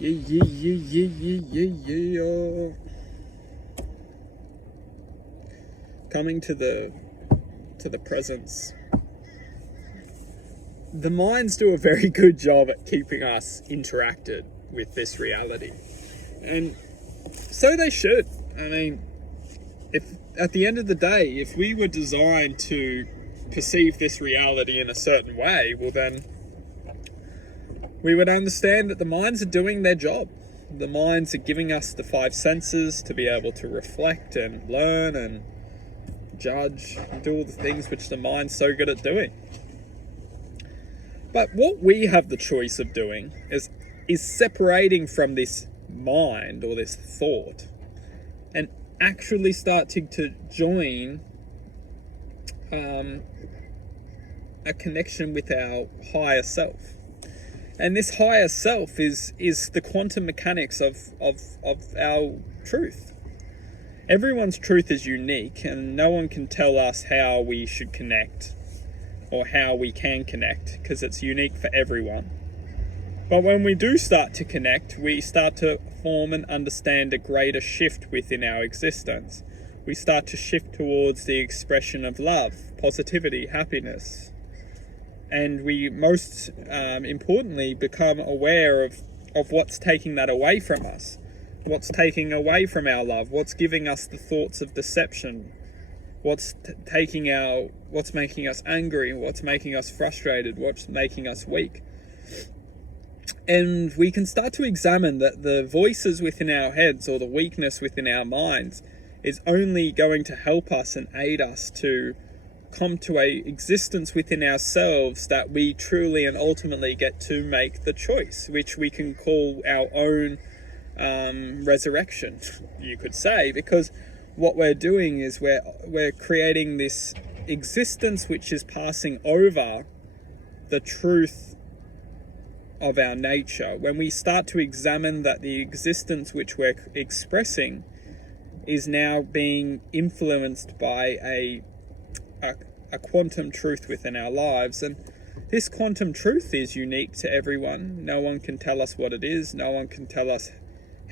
Yeah. Coming to the presence. The minds do a very good job at keeping us interacted with this reality. And so they should. I mean, if at the end of the day, if we were designed to perceive this reality in a certain way, well then we would understand that the minds are doing their job. The minds are giving us the five senses to be able to reflect and learn and judge and do all the things which the mind's so good at doing. But what we have the choice of doing is separating from this mind or this thought and actually starting to join a connection with our higher self. And this higher self is the quantum mechanics of our truth. Everyone's truth is unique, and no one can tell us how we should connect or how we can connect, because it's unique for everyone. But when we do start to connect, we start to form and understand a greater shift within our existence. We start to shift towards the expression of love, positivity, happiness. And we most importantly become aware of what's taking that away from us. What's taking away from our love? What's giving us the thoughts of deception? What's making us angry? What's making us frustrated? What's making us weak? And we can start to examine that the voices within our heads or the weakness within our minds is only going to help us and aid us to come to a existence within ourselves that we truly and ultimately get to make the choice, which we can call our own resurrection, you could say, because what we're doing is we're creating this existence which is passing over the truth of our nature. When we start to examine that the existence which we're expressing is now being influenced by a quantum truth within our lives, and this quantum truth is unique to everyone. No one can tell us what it is. No one can tell us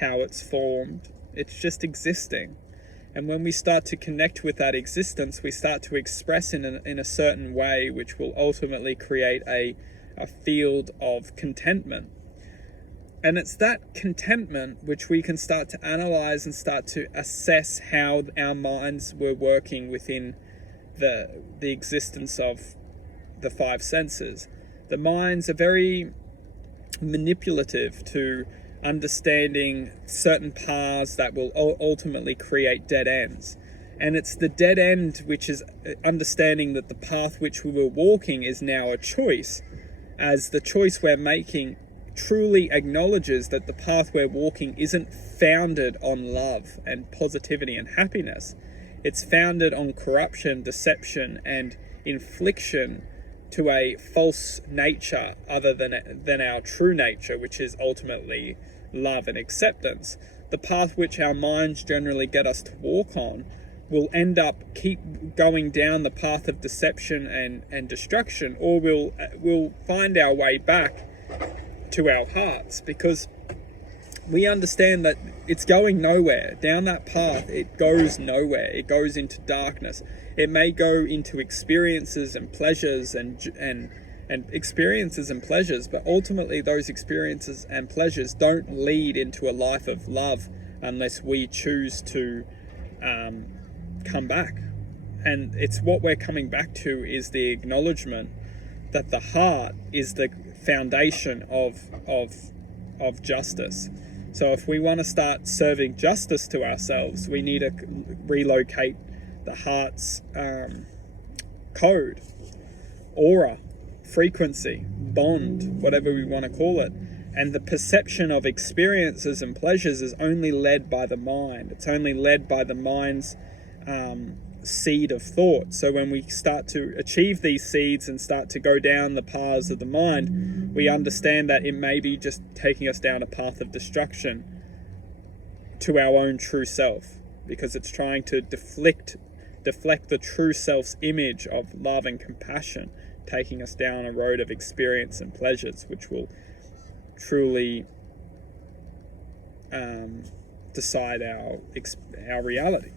how it's formed. It's just existing. And when we start to connect with that existence, we start to express in a certain way, which will ultimately create a field of contentment. And it's that contentment which we can start to analyze and start to assess how our minds were working within the existence of the five senses. The minds are very manipulative to understanding certain paths that will ultimately create dead ends. And it's the dead end which is understanding that the path which we were walking is now a choice, as the choice we're making truly acknowledges that the path we're walking isn't founded on love and positivity and happiness. It's founded on corruption, deception, and infliction to a false nature other than our true nature, which is ultimately love and acceptance. The path which our minds generally get us to walk on will end up keep going down the path of deception and destruction, or we'll find our way back to our hearts, because we understand that it's going nowhere. Down that path, it goes nowhere. It goes into darkness. It may go into experiences and pleasures and experiences and pleasures, but ultimately those experiences and pleasures don't lead into a life of love unless we choose to come back. And it's what we're coming back to is the acknowledgement that the heart is the foundation of justice. So if we want to start serving justice to ourselves, we need to relocate the heart's code, aura, frequency, bond, whatever we want to call it. And the perception of experiences and pleasures is only led by the mind. It's only led by the mind's seed of thought. So when we start to achieve these seeds and start to go down the paths of the mind, we understand that it may be just taking us down a path of destruction to our own true self, because it's trying to deflect the true self's image of love and compassion, taking us down a road of experience and pleasures, which will truly decide our reality.